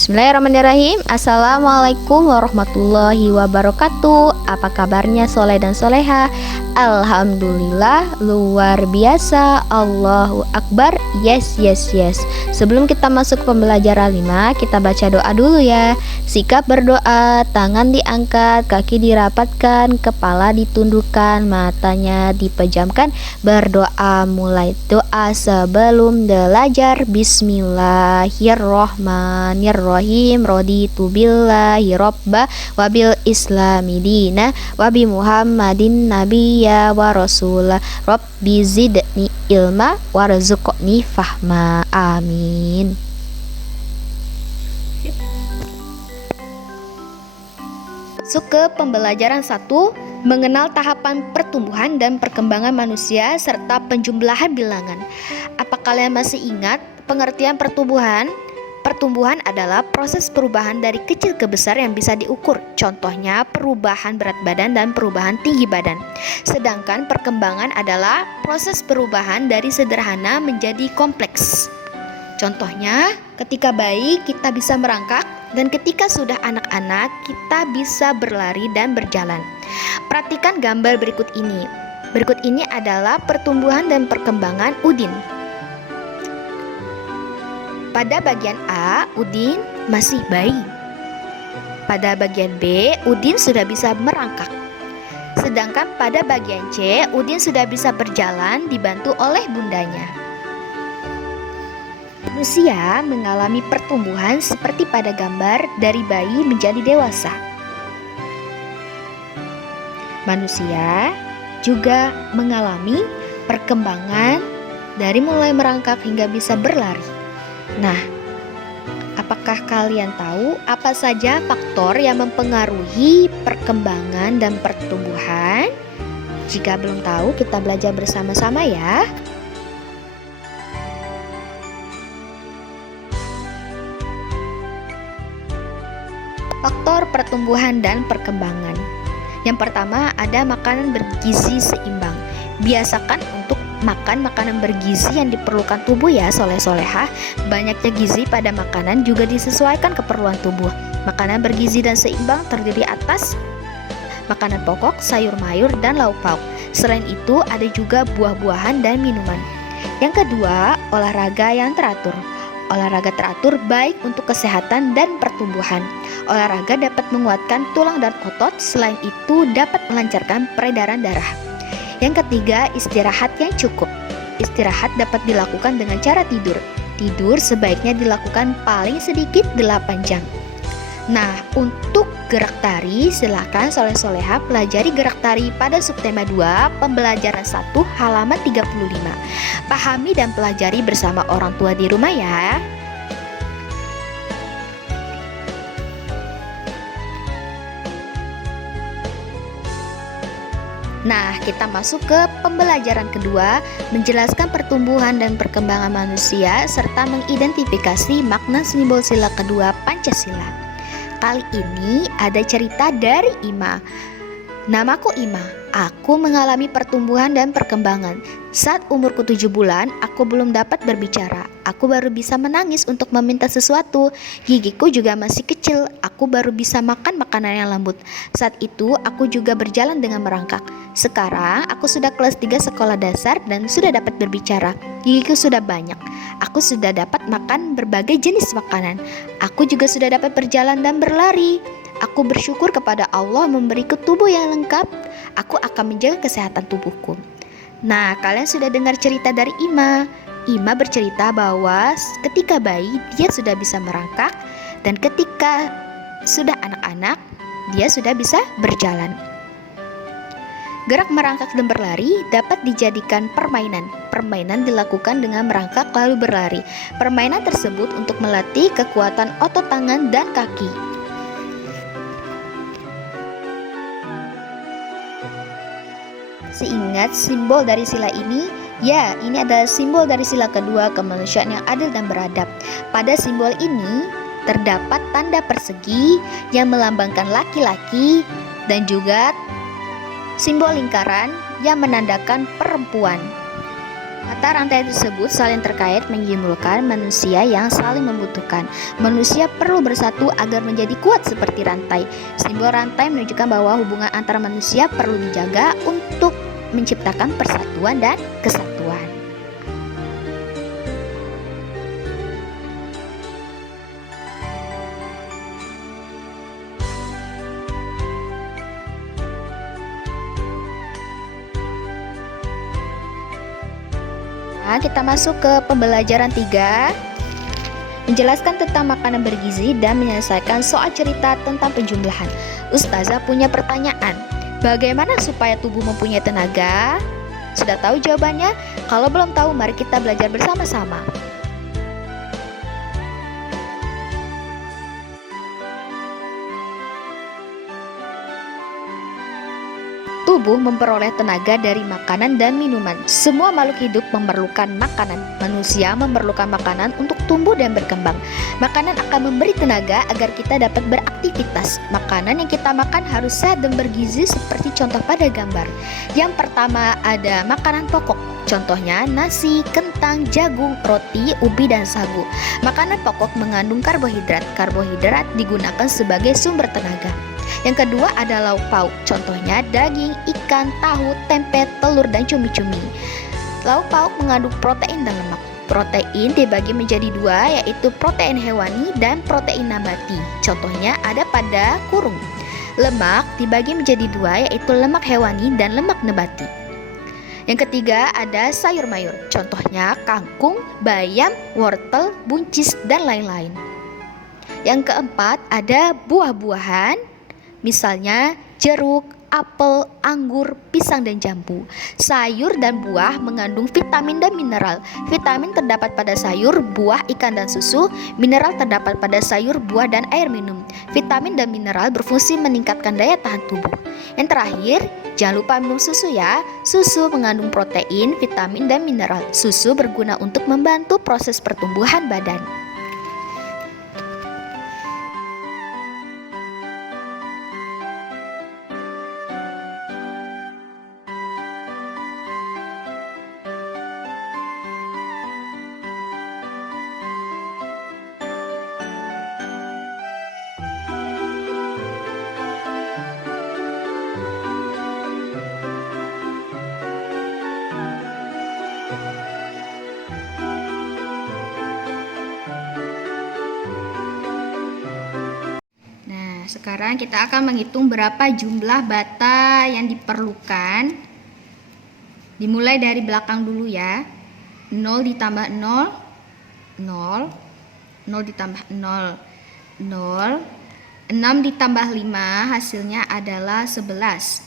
Bismillahirrahmanirrahim. Assalamualaikum warahmatullahi wabarakatuh. Apa kabarnya soleh dan soleha? Alhamdulillah, luar biasa. Allahu Akbar. Yes. Sebelum kita masuk ke pembelajaran 5, kita baca doa dulu ya. Sikap berdoa, tangan diangkat, kaki dirapatkan, kepala ditundukkan, matanya dipejamkan. Berdoa, mulai doa sebelum belajar. Bismillahirrahmanirrahim. Raditu billahi robba wabil islami dina wabi muhammadin nabiyya wa rasulah. Rabbi zidni ilma warzuqni fahma. Amin. Masuk ke pembelajaran 1, mengenal tahapan pertumbuhan dan perkembangan manusia serta penjumlahan bilangan. Apa kalian masih ingat pengertian pertumbuhan? Pertumbuhan adalah proses perubahan dari kecil ke besar yang bisa diukur. Contohnya perubahan berat badan dan perubahan tinggi badan. Sedangkan perkembangan adalah proses perubahan dari sederhana menjadi kompleks. Contohnya, ketika bayi kita bisa merangkak, dan ketika sudah anak-anak kita bisa berlari dan berjalan. Perhatikan gambar berikut ini. Berikut ini adalah pertumbuhan dan perkembangan Udin. Pada bagian A, Udin masih bayi. Pada bagian B, Udin sudah bisa merangkak. Sedangkan pada bagian C, Udin sudah bisa berjalan dibantu oleh bundanya. Manusia mengalami pertumbuhan seperti pada gambar dari bayi menjadi dewasa. Manusia juga mengalami perkembangan dari mulai merangkak hingga bisa berlari. Nah, apakah kalian tahu apa saja faktor yang mempengaruhi perkembangan dan pertumbuhan? Jika belum tahu, kita belajar bersama-sama ya. Faktor pertumbuhan dan perkembangan. Yang pertama, ada makanan bergizi seimbang. Biasakan untuk makan makanan bergizi yang diperlukan tubuh ya soleh-solehah. Banyaknya gizi pada makanan juga disesuaikan keperluan tubuh. Makanan bergizi dan seimbang terdiri atas makanan pokok, sayur mayur, dan lauk pauk. Selain itu, ada juga buah-buahan dan minuman. Yang kedua, olahraga yang teratur. Olahraga teratur baik untuk kesehatan dan pertumbuhan. Olahraga dapat menguatkan tulang dan otot, selain itu dapat melancarkan peredaran darah. Yang ketiga, istirahat yang cukup. Istirahat dapat dilakukan dengan cara tidur. Tidur sebaiknya dilakukan paling sedikit 8 jam. Nah, untuk gerak tari, silakan soleh-soleha pelajari gerak tari pada subtema 2, pembelajaran 1, halaman 35. Pahami dan pelajari bersama orang tua di rumah ya. Nah, kita masuk ke pembelajaran kedua, menjelaskan pertumbuhan dan perkembangan manusia serta mengidentifikasi makna simbol sila kedua Pancasila. Kali ini ada cerita dari Ima. Namaku Ima. Aku mengalami pertumbuhan dan perkembangan. Saat umurku 7 bulan, aku belum dapat berbicara. Aku baru bisa menangis untuk meminta sesuatu. Gigiku juga masih kecil. Aku baru bisa makan makanan yang lembut. Saat itu, aku juga berjalan dengan merangkak. Sekarang, aku sudah kelas 3 sekolah dasar dan sudah dapat berbicara. Gigiku sudah banyak. Aku sudah dapat makan berbagai jenis makanan. Aku juga sudah dapat berjalan dan berlari. Aku bersyukur kepada Allah memberiku tubuh yang lengkap. Aku akan menjaga kesehatan tubuhku. Nah, kalian sudah dengar cerita dari Ima. Ima bercerita bahwa ketika bayi dia sudah bisa merangkak, dan ketika sudah anak-anak dia sudah bisa berjalan. Gerak merangkak dan berlari dapat dijadikan permainan. Permainan dilakukan dengan merangkak lalu berlari. Permainan tersebut untuk melatih kekuatan otot tangan dan kaki. Ingat simbol dari sila ini? Ya, ini adalah simbol dari sila kedua, kemanusiaan yang adil dan beradab. Pada simbol ini terdapat tanda persegi yang melambangkan laki-laki dan juga simbol lingkaran yang menandakan perempuan. Mata rantai tersebut saling terkait menyimpulkan manusia yang saling membutuhkan. Manusia perlu bersatu agar menjadi kuat seperti rantai. Simbol rantai menunjukkan bahwa hubungan antara manusia perlu dijaga untuk menciptakan persatuan dan kesatuan. Nah, kita masuk ke pembelajaran 3. Menjelaskan tentang makanan bergizi dan menyelesaikan soal cerita tentang penjumlahan. Ustazah punya pertanyaan. Bagaimana supaya tubuh mempunyai tenaga? Sudah tahu jawabannya? Kalau belum tahu, mari kita belajar bersama-sama. Tubuh memperoleh tenaga dari makanan dan minuman. Semua makhluk hidup memerlukan makanan. Manusia memerlukan makanan untuk tumbuh dan berkembang. Makanan akan memberi tenaga agar kita dapat beraktivitas. Makanan yang kita makan harus sehat dan bergizi seperti contoh pada gambar. Yang pertama ada makanan pokok. Contohnya nasi, kentang, jagung, roti, ubi, dan sagu. Makanan pokok mengandung karbohidrat. Karbohidrat digunakan sebagai sumber tenaga. Yang kedua ada lauk pauk, contohnya daging, ikan, tahu, tempe, telur, dan cumi-cumi. Lauk pauk mengandung protein dan lemak. Protein dibagi menjadi dua, yaitu protein hewani dan protein nabati. Contohnya ada pada kurung. Lemak dibagi menjadi dua, yaitu lemak hewani dan lemak nabati. Yang ketiga ada sayur mayur, contohnya kangkung, bayam, wortel, buncis, dan lain-lain. Yang keempat ada buah-buahan, misalnya jeruk, apel, anggur, pisang, dan jambu. Sayur dan buah mengandung vitamin dan mineral. Vitamin terdapat pada sayur, buah, ikan, dan susu. Mineral terdapat pada sayur, buah, dan air minum. Vitamin dan mineral berfungsi meningkatkan daya tahan tubuh. Yang terakhir, jangan lupa minum susu ya. Susu mengandung protein, vitamin, dan mineral. Susu berguna untuk membantu proses pertumbuhan badan. Sekarang kita akan menghitung berapa jumlah bata yang diperlukan. Dimulai dari belakang dulu ya. 0 ditambah 0, 0. 0 ditambah 0, 0. 6 ditambah 5 hasilnya adalah 11.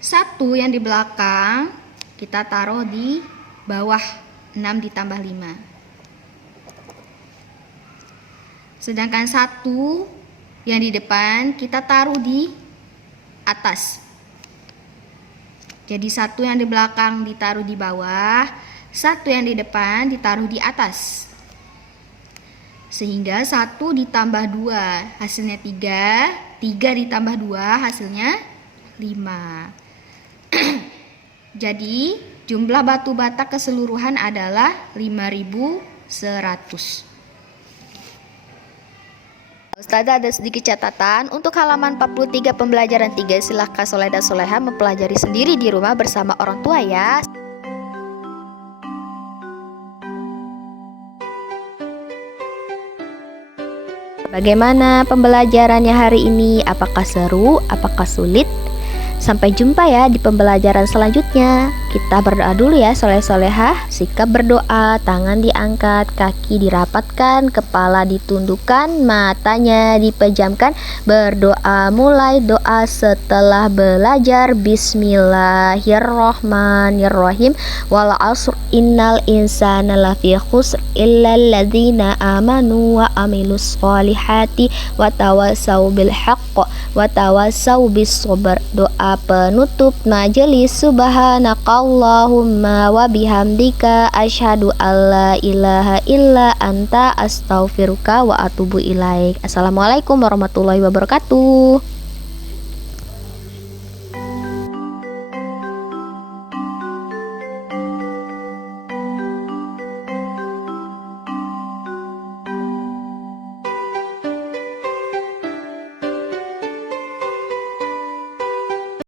1 yang di belakang kita taruh di bawah 6 ditambah 5. Sedangkan 1 yang di depan kita taruh di atas. Jadi 1 yang di belakang ditaruh di bawah, 1 yang di depan ditaruh di atas. Sehingga 1 ditambah 2 hasilnya 3, 3 ditambah 2 hasilnya 5. Jadi jumlah batu bata keseluruhan adalah 5.100. Ustazah ada sedikit catatan. Untuk halaman 43 pembelajaran 3, silahkah soleh dan soleha mempelajari sendiri di rumah bersama orang tua ya. Bagaimana pembelajarannya hari ini? Apakah seru? Apakah sulit? Sampai jumpa ya di pembelajaran selanjutnya. Kita berdoa dulu ya soleh-solehah. Sikap berdoa, tangan diangkat, kaki dirapatkan, kepala ditundukkan, matanya dipejamkan. Berdoa, mulai doa setelah belajar. Bismillahirrahmanirrahim. Wal 'asr innal insana lafi khusr illal ladzina amanu wa amilus solihati wa tawasaw bil haqq wa tawasaw bis sabr. Doa penutup majelis. Subhanakallahumma wa bihamdika asyhadu alla ilaha illa anta astaghfiruka wa atubu ilaik. Assalamualaikum warahmatullahi wabarakatuh.